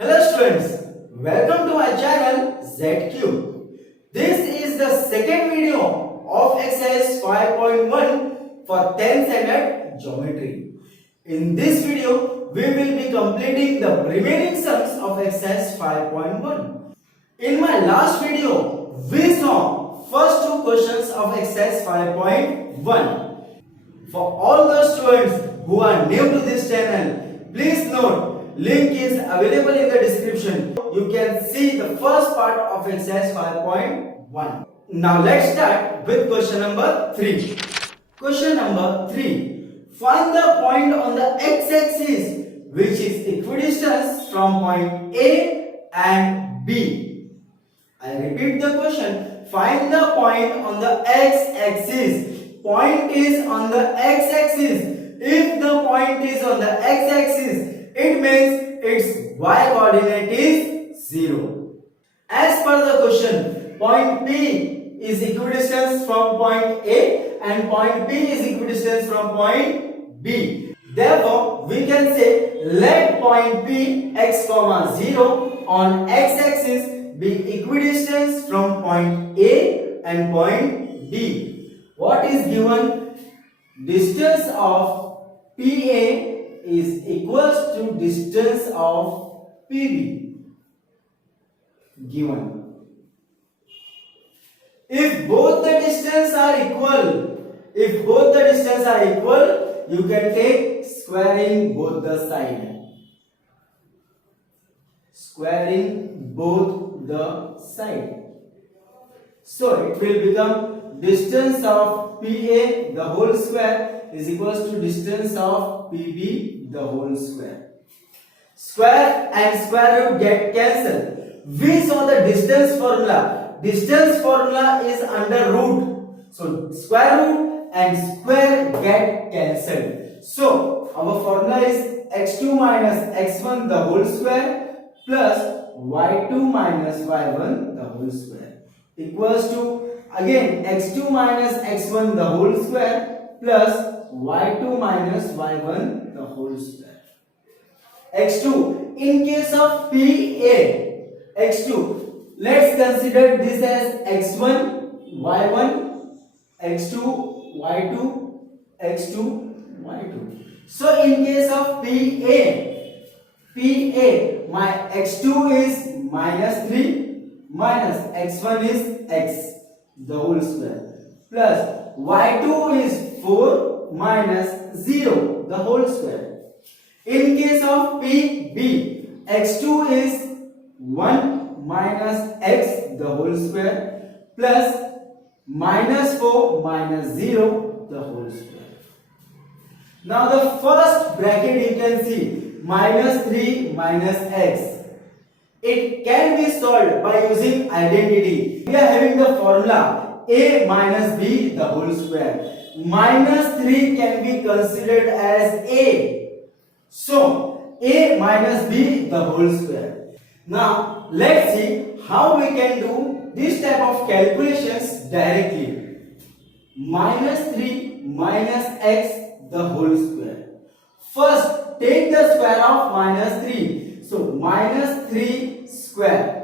Hello students, welcome to my channel ZQ. This is the second video of exercise 5.1 for 10th standard geometry. In this video, we will be completing the remaining sums of exercise 5.1. In my last video, we saw first two questions of exercise 5.1. For all the students who are new to this channel, please note link is available in the description. You can see the first part of exercise 5.1. Now let's start with question number 3. Question number 3. Find the point on the x-axis which is equidistant from point A and B. I repeat the question. Find the point on the x-axis. Point is on the x-axis. If the point is on the x-axis, it means its y-coordinate is 0. As per the question, point P is equidistant from point A and point P is equidistant from point B. Therefore, we can say let point P x, 0 on x-axis be equidistant from point A and point B. What is given? Distance of PA is equals to distance of PB given. If both the distances are equal, you can take squaring both the sides. Squaring both the sides. So it will become distance of PA the whole square is equals to distance of PB the whole square. Square and square root get cancelled. We saw the distance formula. Distance formula is under root. So square root and square get cancelled. So our formula is x2 minus x1 the whole square plus y2 minus y1 the whole square equals to again x2 minus x1 the whole square plus y2 minus y1 the whole square. x2 in case of PA, x2 let's consider this as x1 y1 x2 y2 x2 y2. So in case of PA my x2 is minus 3 minus x1 is x the whole square plus y2 is 4 minus 0 the whole square. In case of PB, x2 is 1 minus x the whole square plus minus 4 minus 0 the whole square. Now the first bracket you can see minus 3 minus x. It can be solved by using identity. We are having the formula a minus b the whole square. Minus 3 can be considered as a. So a minus b the whole square. Now let's see how we can do this type of calculations directly. Minus 3 minus x the whole square. First take the square of minus 3. So minus 3 square.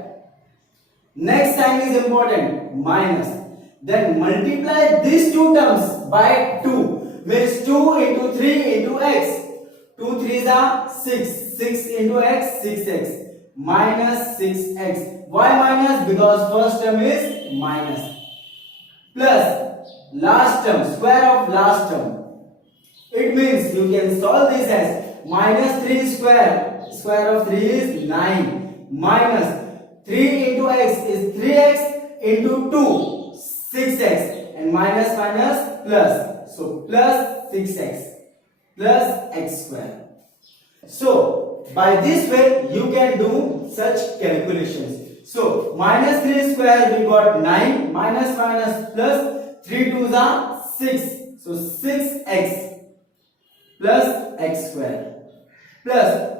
Next sign is important, minus. Then multiply these two terms by 2. Means 2 into 3 into x. 2 3s are 6. 6 into x, 6x. Minus 6x. Why minus? Because first term is minus. Plus last term, square of last term. It means you can solve this as minus 3 square. Square of 3 is 9. Minus 3 into x is 3x into 2. 6x and minus plus. So plus 6x plus x square. So by this way you can do such calculations. So minus 3 square we got 9 minus plus 3 2s are 6. So 6x plus x square plus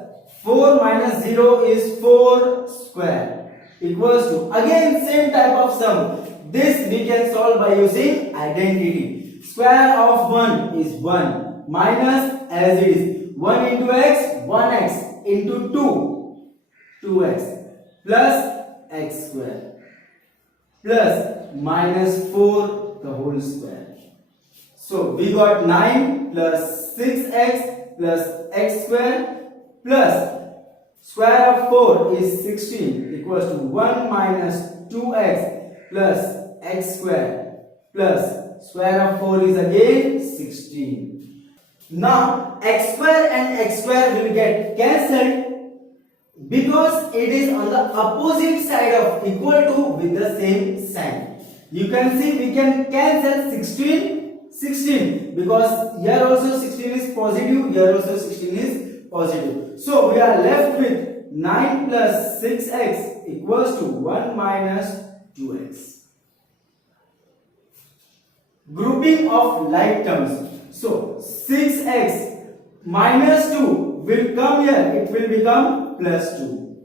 4 minus 0 is 4 square equals to again same type of sum. This we can solve by using identity. Square of 1 is 1 minus as it is 1 into x 1x into 2 2x plus x square plus minus 4 the whole square. So we got 9 plus 6x plus x square plus square of 4 is 16 equals to 1 minus 2x plus x square plus square of 4 is again 16. Now x square and x square will get cancelled because it is on the opposite side of equal to with the same sign. You can see we can cancel 16 because here also 16 is positive, here also 16 is positive. So we are left with 9 plus 6x equals to 1 minus 2x. Grouping of like terms. So 6x minus 2 will come here, it will become plus 2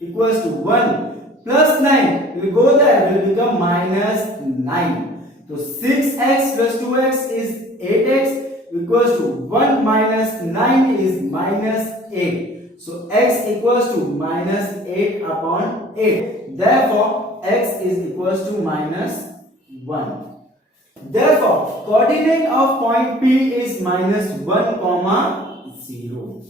equals to 1 plus 9 will go there, will become minus 9. So 6x plus 2x is 8x equals to 1 minus 9 is minus 8. So x equals to minus 8 upon 8. Therefore x is equals to minus 1. Therefore, coordinate of point P is minus 1 comma 0.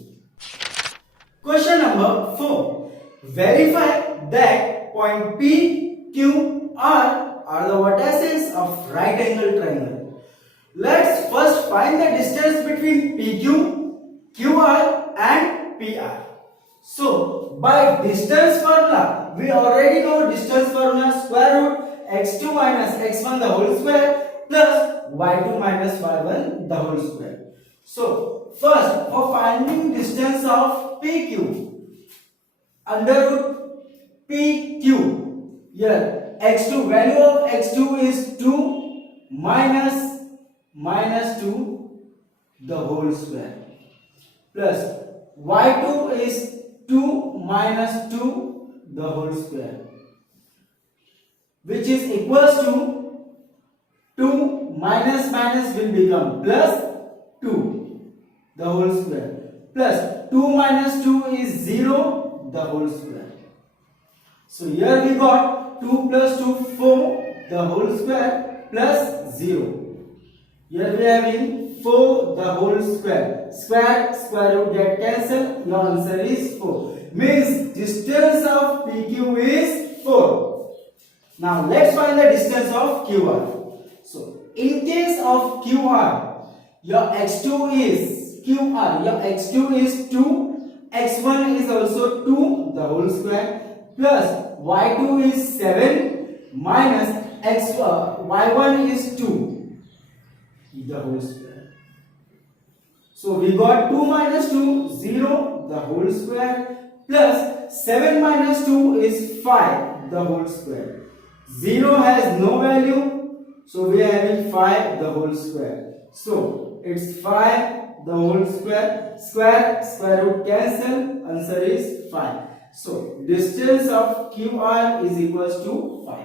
Question number 4. Verify that point P, Q, R are the vertices of right angle triangle. Let's first find the distance between PQ, QR and PR. So, by distance formula, we already know distance formula square root x2 minus x1 the whole square plus y2 minus y1 the whole square. So, first for finding distance of PQ, under root PQ, here x2, value of x2 is 2 minus 2 the whole square plus y2 is 2 minus 2 the whole square, which is equals to 2 minus will become plus 2 the whole square plus 2 minus 2 is 0 the whole square. So here we got 2 plus 2 4 the whole square plus 0. Here we are having 4 the whole square. Square root get cancelled. Your answer is 4. Means distance of PQ is 4. Now let's find the distance of QR. So in case of QR, your x2 is QR. Your x2 is 2. X1 is also 2 the whole square plus y2 is 7 minus y1 is 2 the whole square. So we got 2 minus 2 0 the whole square plus 7 minus 2 is 5 the whole square. 0 has no value, so we are having 5 the whole square. So it's 5 the whole square. Square root cancel. Answer is 5. So distance of QR is equals to 5.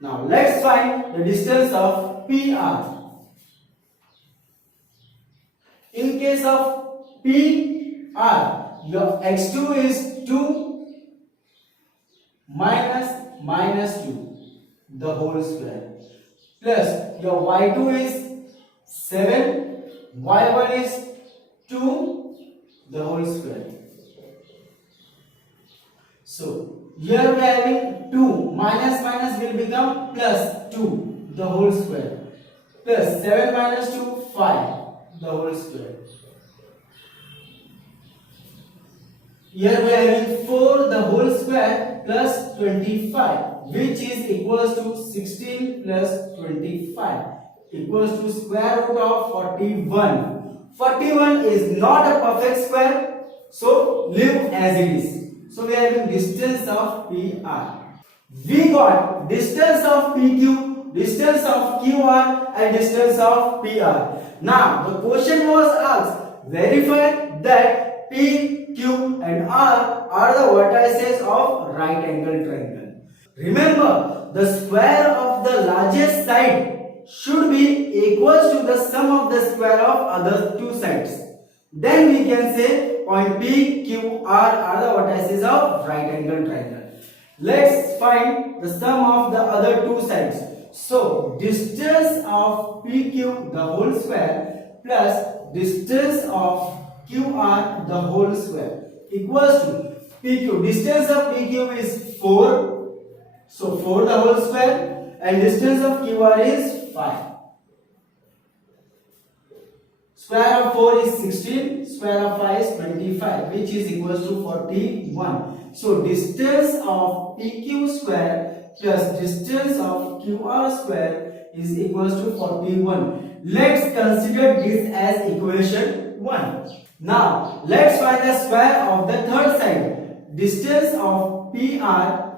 Now let's find the distance of PR. In case of PR, your x2 is 2 minus 2 the whole square plus your y2 is 7, y1 is 2 the whole square. So here we are having 2 minus will become plus 2 the whole square plus 7 minus 2 5 the whole square. Here we are having 4 the whole square plus 25, which is equals to 16 plus 25 equals to square root of 41. 41 is not a perfect square, so leave as it is. So we are having distance of PR. We got distance of PQ, distance of QR and distance of PR. Now the question was asked, verify that P, Q and R are the vertices of right angle triangle. Remember, the square of the largest side should be equals to the sum of the square of other two sides. Then we can say point P, Q, R are the vertices of right angle triangle. Let's find the sum of the other two sides. So distance of PQ the whole square plus distance of QR the whole square equals to PQ. Distance of PQ is 4. So 4 the whole square, and distance of QR is 5. Square of 4 is 16, square of 5 is 25, which is equals to 41. So distance of PQ square plus distance of QR square is equals to 41. Let's consider this as equation 1. Now let's find the square of the third side. Distance of PR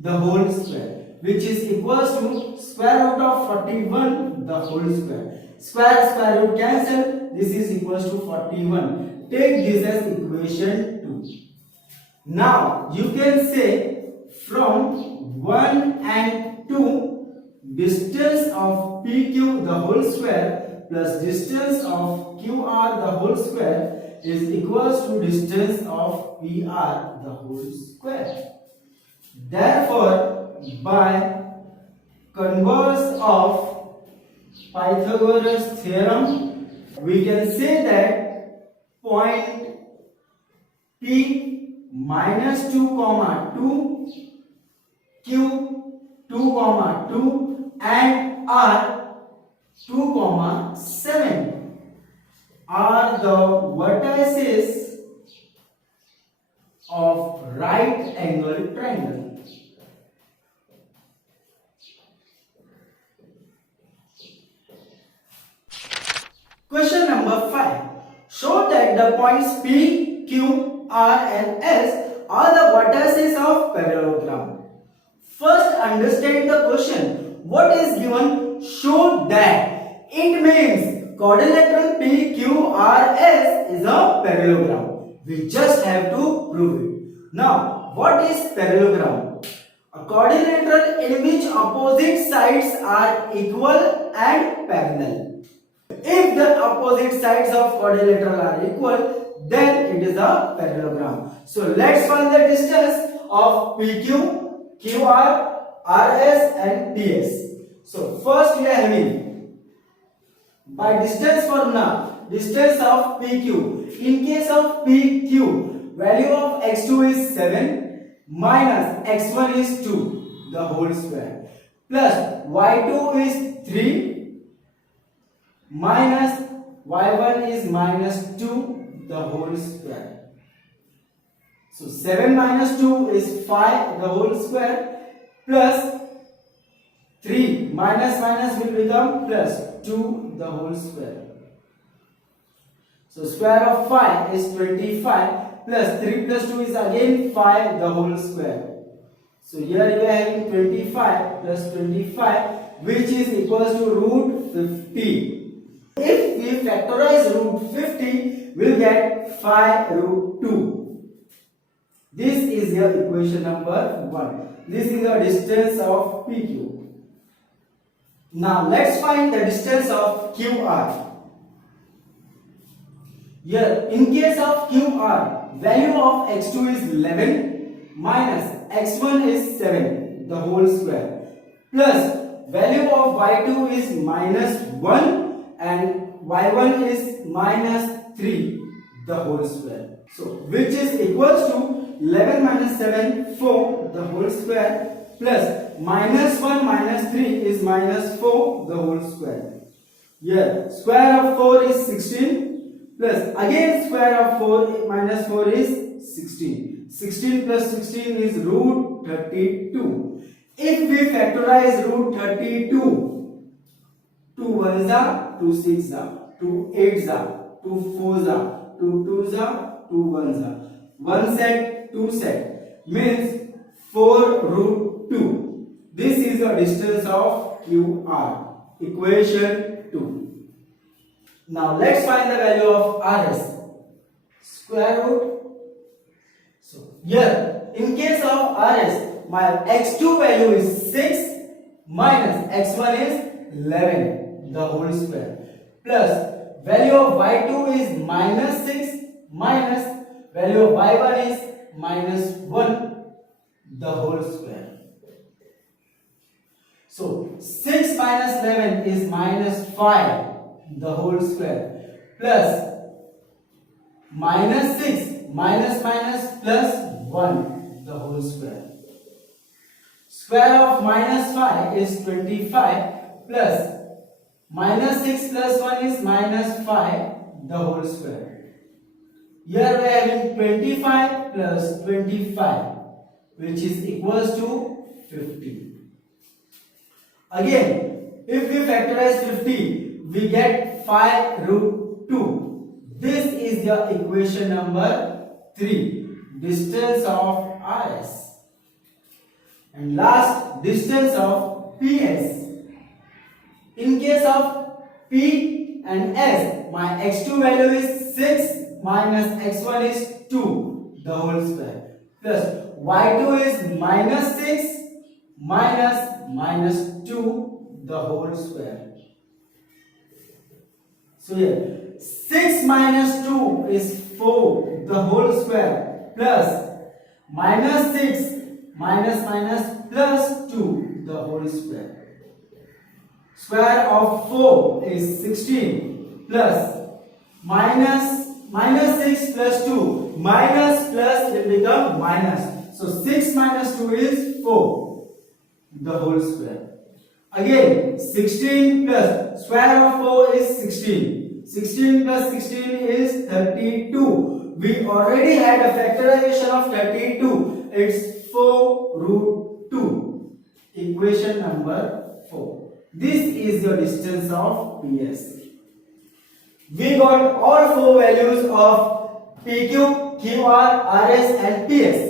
the whole square, which is equals to square root of 41 the whole square. Square root cancel. This is equals to 41. Take this as equation 2. Now you can say from 1 and 2, distance of PQ the whole square plus distance of QR the whole square is equals to distance of PR the whole square. Therefore, by converse of Pythagoras theorem, we can say that point P minus 2 comma 2, Q 2 comma 2 and R 2 comma 7 are the vertices of right angle triangle. Question number 5. Show that the points P, Q, R and S are the vertices of parallelogram. First understand the question. What is given? Show that. It means quadrilateral P, Q, R, S is a parallelogram. We just have to prove it. Now, what is parallelogram? A quadrilateral in which opposite sides are equal and parallel. If the opposite sides of quadrilateral are equal, then it is a parallelogram. So let's find the distance of PQ, QR, RS and PS. So first we are having by distance formula, distance of PQ. In case of PQ, value of x2 is 7 minus x1 is 2 the whole square plus y2 is 3 minus y1 is minus 2 the whole square. So 7 minus 2 is 5 the whole square plus 3 minus minus will become plus 2 the whole square. So square of 5 is 25 plus 3 plus 2 is again 5 the whole square. So here you are having 25 plus 25, which is equals to root 50. If we factorize root 50, we'll get 5 root 2. This is your equation number 1. This is the distance of PQ. Now let's find the distance of QR. Here, in case of QR, value of x2 is 11 minus x1 is 7 the whole square plus value of y2 is minus 1 and y1 is minus 3 the whole square. So which is equals to 11 minus 7 4 the whole square plus minus 1 minus 3 is minus 4 the whole square. Here square of 4 is 16 plus again square of 4 minus 4 is 16. 16 plus 16 is root 32. If we factorize root 32, 2 1s are 2 6s are 2 8s are 2 4s are 2 2s are 2 1s are 1 set 2 set means 4 root 2. This is the distance of QR. Equation 2. Now let's find the value of RS. Square root. So here in case of RS, my x2 value is 6 minus x1 is 11 the whole square plus value of y2 is minus 6 minus value of y1 is minus 1 the whole square. So 6 minus 11 is minus 5 the whole square plus minus 6 minus minus plus 1 the whole square. Square of minus 5 is 25 plus minus 6 plus 1 is minus 5 the whole square. Here we are having 25 plus 25 which is equals to 50. Again, if we factorize 50, we get 5 root 2. This is the equation number 3, distance of RS. And last, distance of PS. In case of P and S, my x2 value is 6 minus x1 is 2 the whole square plus y2 is minus 6 minus 2 the whole square. So here 6 minus 2 is 4 the whole square plus minus 6 minus plus 2 the whole square. Square of 4 is 16 plus minus 6 plus 2 minus plus will become minus. So 6 minus 2 is 4 the whole square. Again 16 plus square of 4 is 16. 16 plus 16 is 32. We already had a factorization of 32. It's 4 root 2. Equation number 4. This is your distance of PS. We got all 4 values of PQ, QR, RS and PS.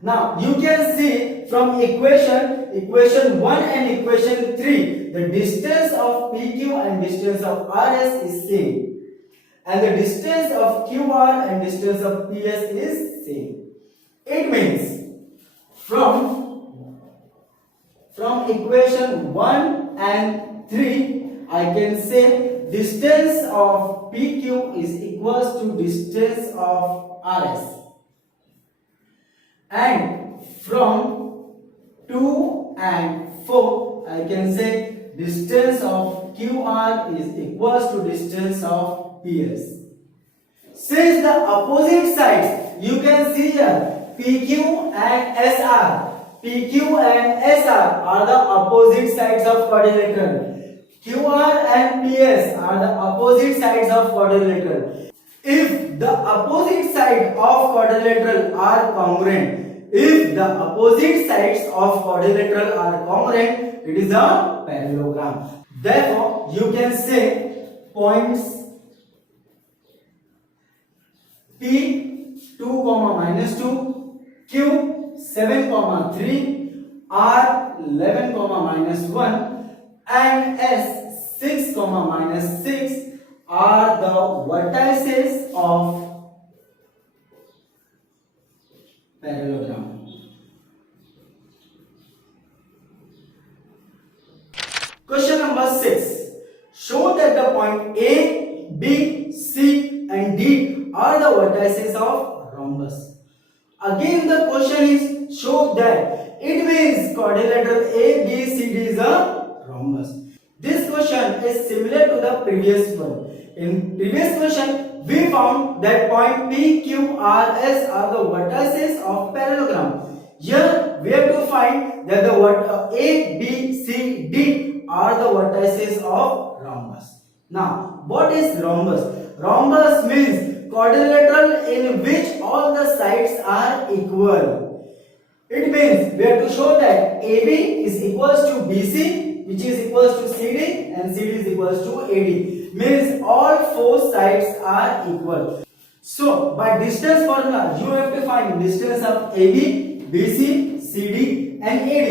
Now you can see from equation 1 and equation 3, the distance of PQ and distance of RS is same. And the distance of QR and distance of PS is same. It means from equation 1 and 3, I can say distance of PQ is equals to distance of RS. And from 2 and 4, I can say distance of QR is equals to distance of PS. Since the opposite sides, you can see here PQ and SR. PQ and SR are the opposite sides of quadrilateral. QR and PS are the opposite sides of quadrilateral. If the opposite sides of quadrilateral are congruent, it is a parallelogram. Therefore, you can say points P2, -2, Q7, 3, R11, -1 and S6, -6 are the vertices of parallelogram. Question number 6. Show that the point A, B, C and D are the vertices of rhombus. Again the question is show that. It means quadrilateral A, B, C, D is a rhombus. This question is similar to the previous one. In previous question, we found that point P, Q, R, S are the vertices of parallelogram. Here we have to find that the A, B, C, D are the vertices of rhombus. Now, what is rhombus? Rhombus means quadrilateral in which all the sides are equal. It means we have to show that AB is equals to BC, which is equals to CD, and CD is equals to AD. Means all 4 sides are equal. So by distance formula, you have to find distance of AB, BC, CD and AD.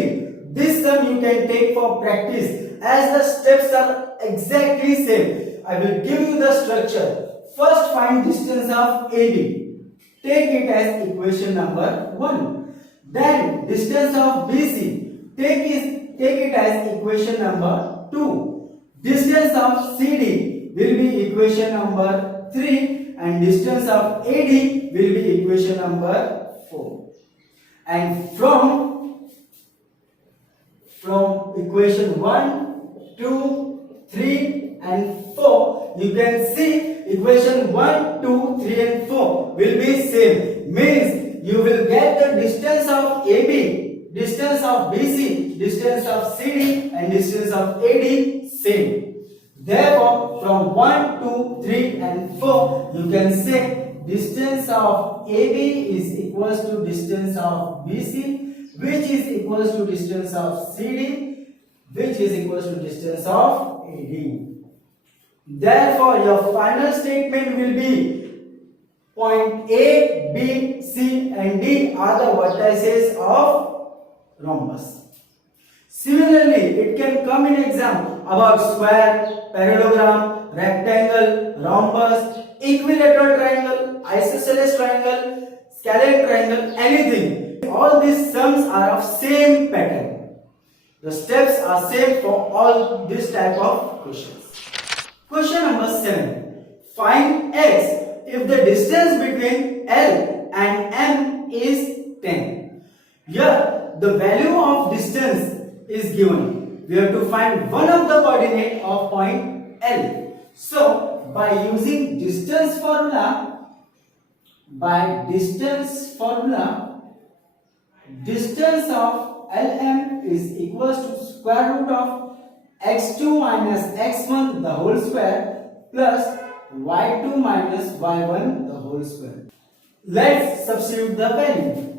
This sum you can take for practice as the steps are exactly same. I will give you the structure. First find distance of AB. Take it as equation number 1. Then distance of BC. Take it as equation number 2. Distance of CD will be equation number 3 and distance of AD will be equation number 4. And from equation 1, 2, 3 and 4, you can see equation 1, 2, 3 and 4 will be same. Means you will get the distance of AB, distance of BC, distance of CD and distance of AD same. Therefore, from 1, 2, 3 and 4, you can say distance of AB is equals to distance of BC, which is equals to distance of CD, which is equals to distance of AD. Therefore, your final statement will be point A, B, C and D are the vertices of rhombus. Similarly, it can come in exam about square, parallelogram, rectangle, rhombus, equilateral triangle, isosceles triangle, scalene triangle, anything. All these sums are of same pattern. The steps are same for all this type of questions. Question number 7. Find x if the distance between L and M is 10. Here, the value of distance is given. We have to find one of the coordinate of point L. So, by using distance formula, distance of LM is equals to square root of x2 minus x1 the whole square plus y2 minus y1 the whole square. Let's substitute the value.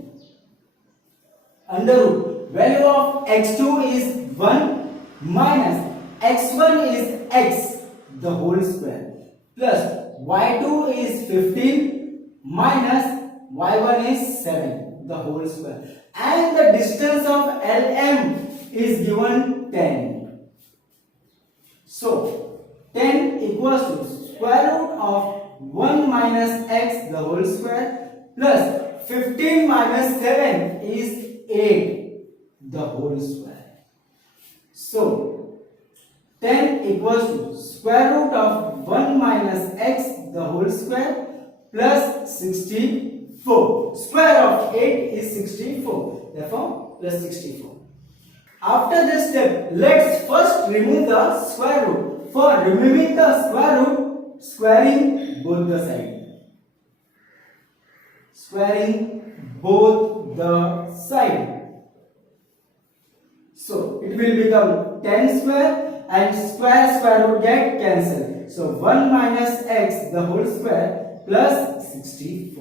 Under root, value of x2 is 1 minus x1 is x the whole square plus y2 is 15 minus y1 is 7 the whole square, and the distance of LM is given 10. So 10 equals to square root of 1 minus x the whole square plus 15 minus 7 is 8 the whole square. So 10 equals to square root of 1 minus x the whole square plus 64. Square of 8 is 64. Therefore, plus 64. After this step, let's first remove the square root. For removing the square root, squaring both the sides. Squaring both the sides. So it will become 10 square and square root get cancelled. So 1 minus x the whole square plus 64.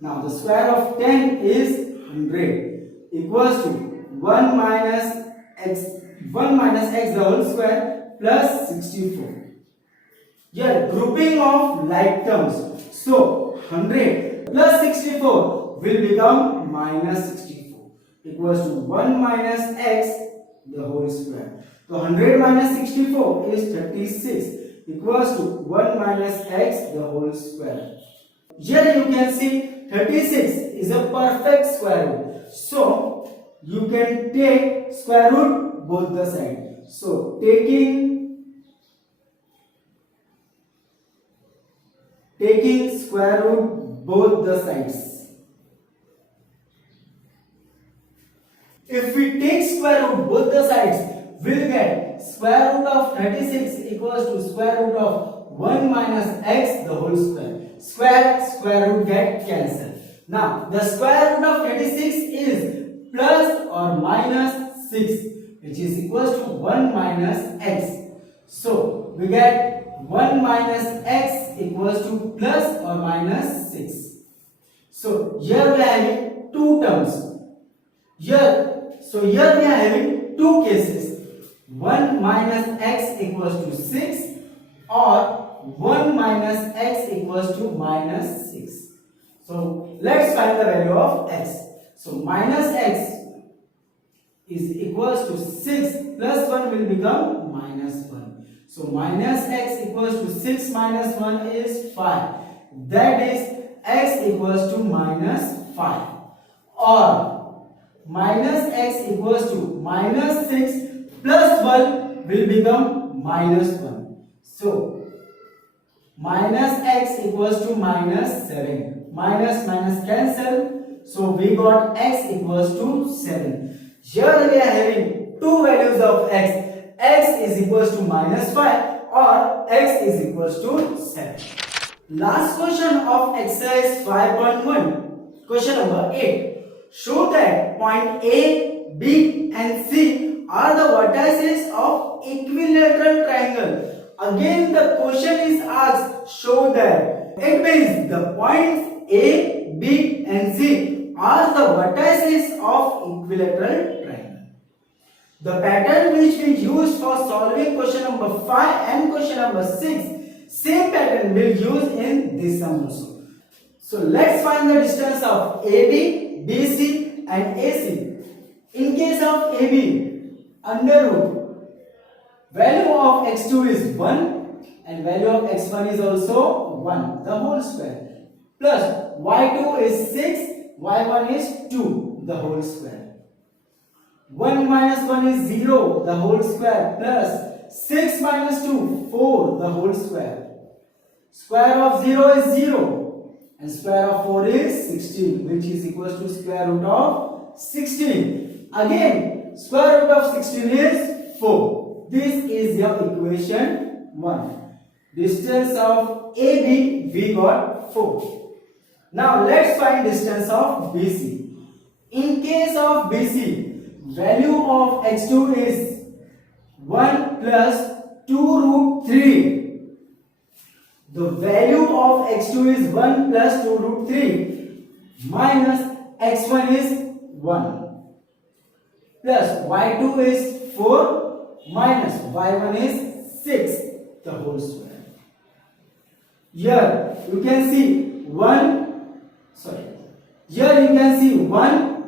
Now the square of 10 is 100 equals to 1 minus x the whole square plus 64. Here grouping of like terms. So 100 plus 64 will become minus 64 equals to 1 minus x the whole square. So 100 minus 64 is 36 equals to 1 minus x the whole square. Here you can see 36 is a perfect square root. So you can take square root both the sides. So taking square root both the sides. If we take square root both the sides, we'll get square root of 36 equals to square root of 1 minus x the whole square. Square root get cancelled. Now the square root of 36 is plus or minus 6, which is equals to 1 minus x. So we get 1 minus x equals to plus or minus 6. So here we are having two terms. Here we are having two cases. 1 minus x equals to 6 or 1 minus x equals to minus 6. So let's find the value of x. So minus x is equals to 6 plus 1 will become minus 1. So minus x equals to 6 minus 1 is 5. That is x equals to minus 5. Or minus x equals to minus 6 plus 1 will become minus 1. So minus x equals to minus 7. Minus minus cancel. So we got x equals to 7. Here we are having two values of x. X is equals to minus 5 or x is equals to 7. Last question of exercise 5.1. Question number 8. Show that point A, B and C are the vertices of equilateral triangle. Again the question is asked, show that. It means the points A, B and C are the vertices of equilateral triangle. The pattern which we used for solving question number 5 and question number 6, same pattern we'll use in this sum also. So let's find the distance of AB, BC and AC. In case of AB, under root, value of x2 is 1 and value of x1 is also 1, the whole square. Plus y2 is 6, y1 is 2, the whole square. 1 minus 1 is 0, the whole square, plus 6 minus 2, 4, the whole square. Square of 0 is 0 and square of 4 is 16, which is equals to square root of 16. Again, square root of 16 is 4. This is your equation 1. Distance of AB we got 4. Now let's find distance of BC. In case of BC, value of x2 is 1 plus 2 root 3. The value of x2 is 1 plus 2 root 3 minus x1 is 1 plus y2 is 4 minus y1 is 6, the whole square. Here you can see 1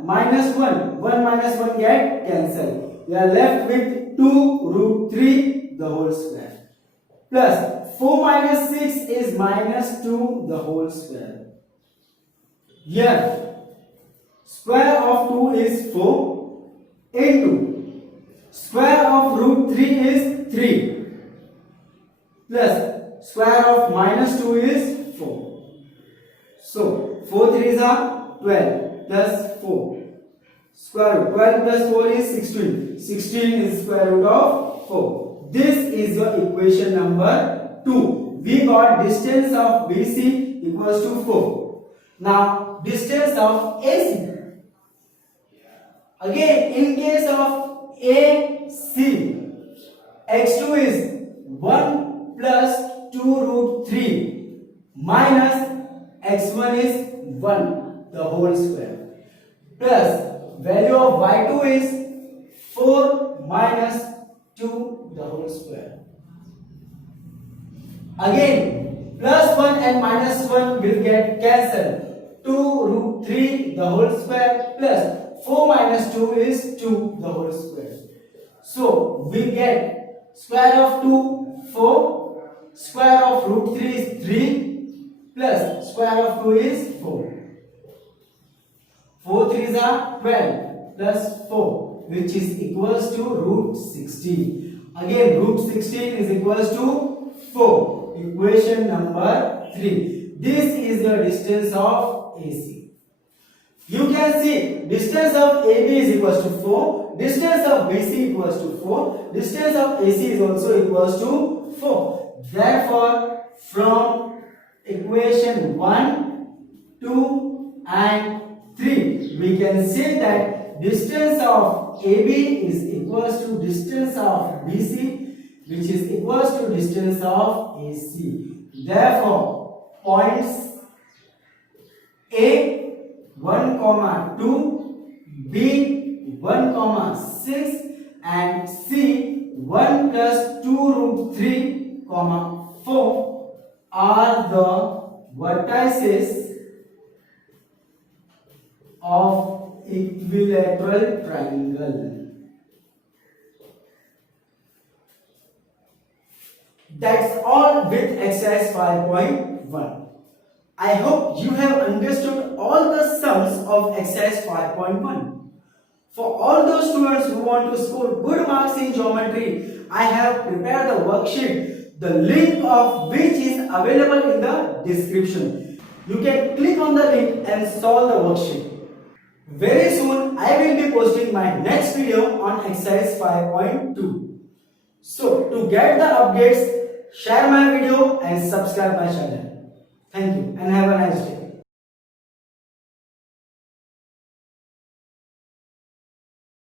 minus 1 minus 1 get cancelled. We are left with 2 root 3, the whole square, plus 4 minus 6 is minus 2, the whole square. Here square of 2 is 4 into square of root 3 is 3 plus square of minus 2 is 4. So 4 3s are 12 plus 4. Square root 12 plus 4 is 16. 16 is square root of 4. This is your equation number 2. We got distance of BC equals to 4. Now distance of AC. Again, in case of AC, x2 is 1 plus 2 root 3 minus x1 is 1, the whole square, plus value of y2 is 4 minus 2, the whole square. Again, plus 1 and minus 1 will get cancelled. 2 root 3, the whole square, plus 4 minus 2 is 2, the whole square. So we get square of 2, 4, square of root 3 is 3, plus square of 2 is 4. 4 3s are 12 plus 4, which is equals to root 16. Again, root 16 is equals to 4. Equation number 3. This is your distance of AC. You can see distance of AB is equals to 4, distance of BC equals to 4, distance of AC is also equals to 4. Therefore, from equation 1, 2 and 3, we can say that distance of AB is equals to distance of BC, which is equals to distance of AC. Therefore, points A 1, 2, B 1, 6 and C 1 plus 2 root 3, 4 are the vertices of equilateral triangle. That's all with exercise 5.1. I hope you have understood all the sums of exercise 5.1. For all those students who want to score good marks in geometry, I have prepared the worksheet, the link of which is available in the description. You can click on the link and solve the worksheet. Very soon I will be posting my next video on exercise 5.2. So to get the updates, share my video and subscribe my channel. Thank you and have a nice day.